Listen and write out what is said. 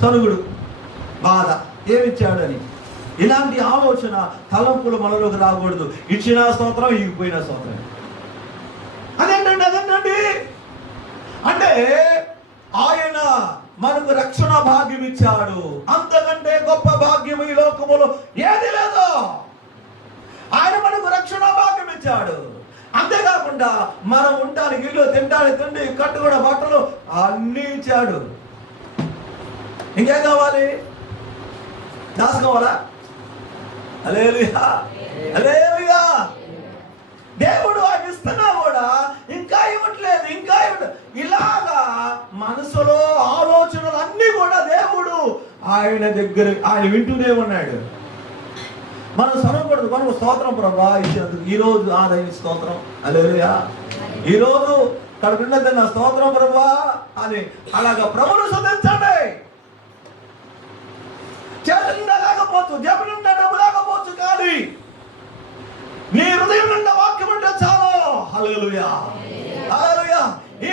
సరుగుడు, బాధ, ఏమిచ్చాడని ఇలాంటి ఆలోచన తలంపులు మనలోకి రాకూడదు. ఇచ్చిన స్తోత్రం, ఇగిపోయిన స్తోత్రం. అదేంటండి అంటే ఆయన మనకు రక్షణ భాగ్యం ఇచ్చాడు. అంతకంటే గొప్ప భాగ్యం ఈ లోకములో ఏది లేదు. ఆయన మనకు రక్షణ భాగ్యం ఇచ్చాడు. అంతేకాకుండా మనం ఉండడానికి ఇల్లు, తినడానికి తిండి, కట్టుకున్న బట్టలు అన్నీ ఇచ్చాడు. ఇంకేం కావాలి? దాచుకోవాలా? హల్లెలూయా, హల్లెలూయా. దేవుడు ఆయన ఇస్తున్నా కూడా ఇంకా ఇవ్వట్లేదు, ఇంకా ఇలాగా మనసులో ఆలోచనలు అన్నీ కూడా దేవుడు ఆయన దగ్గర ఆయన వింటూనే ఉన్నాడు. మనం సరవకూడదు. మనం స్తోత్రం ప్రభా ఇచ్చినందుకు, ఈరోజు ఆదాయం స్తోత్రం, హల్లెలూయా. ఈరోజు కడుపున్నది నా స్తోత్రం ప్రభా అని అలాగా ప్రభువును స్తుతించండి. చేతి నిండా లేకపోవచ్చు, జేబు నిండా డబ్బు లేకపోవచ్చు, కానీ నీ హృదయం నిండా వాక్యం అంటే చాలు. హల్లెలూయా, హల్లెలూయా. ఈ